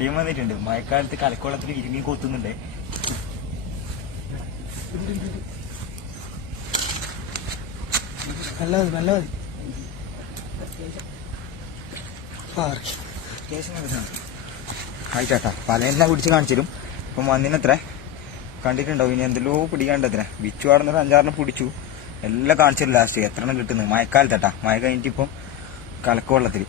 മീൻ വന്നിട്ടുണ്ട്. മഴക്കാലത്ത് കലക്കോളത്തിൽ ഇരുമീൻ കൊത്തുന്നുണ്ട്. ആയിട്ടാ പലയെല്ലാം പിടിച്ച് കാണിച്ചിരും. ഇപ്പം വന്നിനത്ര കണ്ടിട്ടുണ്ടാവും. ഇനി എന്തെല്ലോ പിടിക്കാണ്ടത്ര വിച്ചു ആടുന്നൊരു 5-6 പിടിച്ചു. എല്ലാം കാണിച്ചില്ല. ലാസ്റ്റ് എത്ര എണ്ണം കിട്ടുന്നത് മഴക്കാലത്താട്ടാ. മഴ കഴിഞ്ഞിട്ട് ഇപ്പം കലക്കവെള്ളത്തിൽ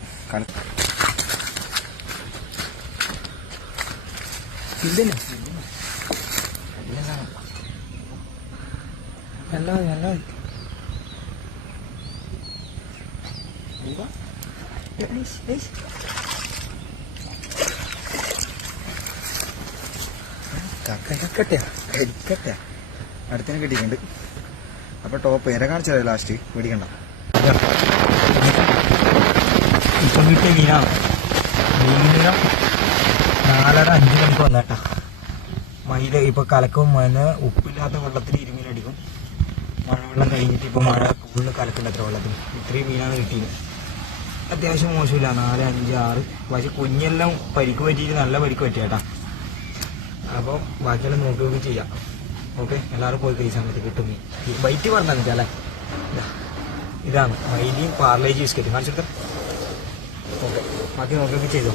കരിക്കട്ടെ അടുത്തിന് കിട്ടിയിട്ടുണ്ട്. അപ്പൊ ടോപ്പ് ഇര കാണിച്ചത് ലാസ്റ്റ് പിടിക്കണ്ട. ഇപ്പം കിട്ടിയ മീനാണ്. മീനിനം 4:30-5 മണിക്ക് വന്നേട്ടാ. മയില് ഇപ്പൊ കലക്കും ഉപ്പില്ലാത്ത വെള്ളത്തിൽ ഇരുമീനടിക്കും. മഴവെള്ളം കഴിഞ്ഞിട്ട് ഇപ്പൊ മഴ ഫുള്ള് കലക്കുണ്ട് അത്ര വെള്ളത്തിൽ. ഇത്രയും മീനാണ് കിട്ടിയത്. അത്യാവശ്യം മോശമില്ല. 4, 5, 6. പക്ഷെ കുഞ്ഞെല്ലാം പരിക്ക് പറ്റിയിട്ട് നല്ല പരിക്ക് പറ്റിയേട്ടാ. അപ്പോൾ ബാക്കിയെല്ലാം നോക്കി ചെയ്യാം. ഓക്കെ, എല്ലാവരും പോയി കഴിച്ച സമയത്ത് കിട്ടും മീൻ. വൈറ്റ് പറഞ്ഞാൽ മതി അല്ലേ. ഇതാണ് മൈലിയും പാർലേജ് ബിസ്ക്കറ്റ് കാണിച്ചിട്ട്. ഓക്കെ, ബാക്കി നോക്കി ചെയ്തോ.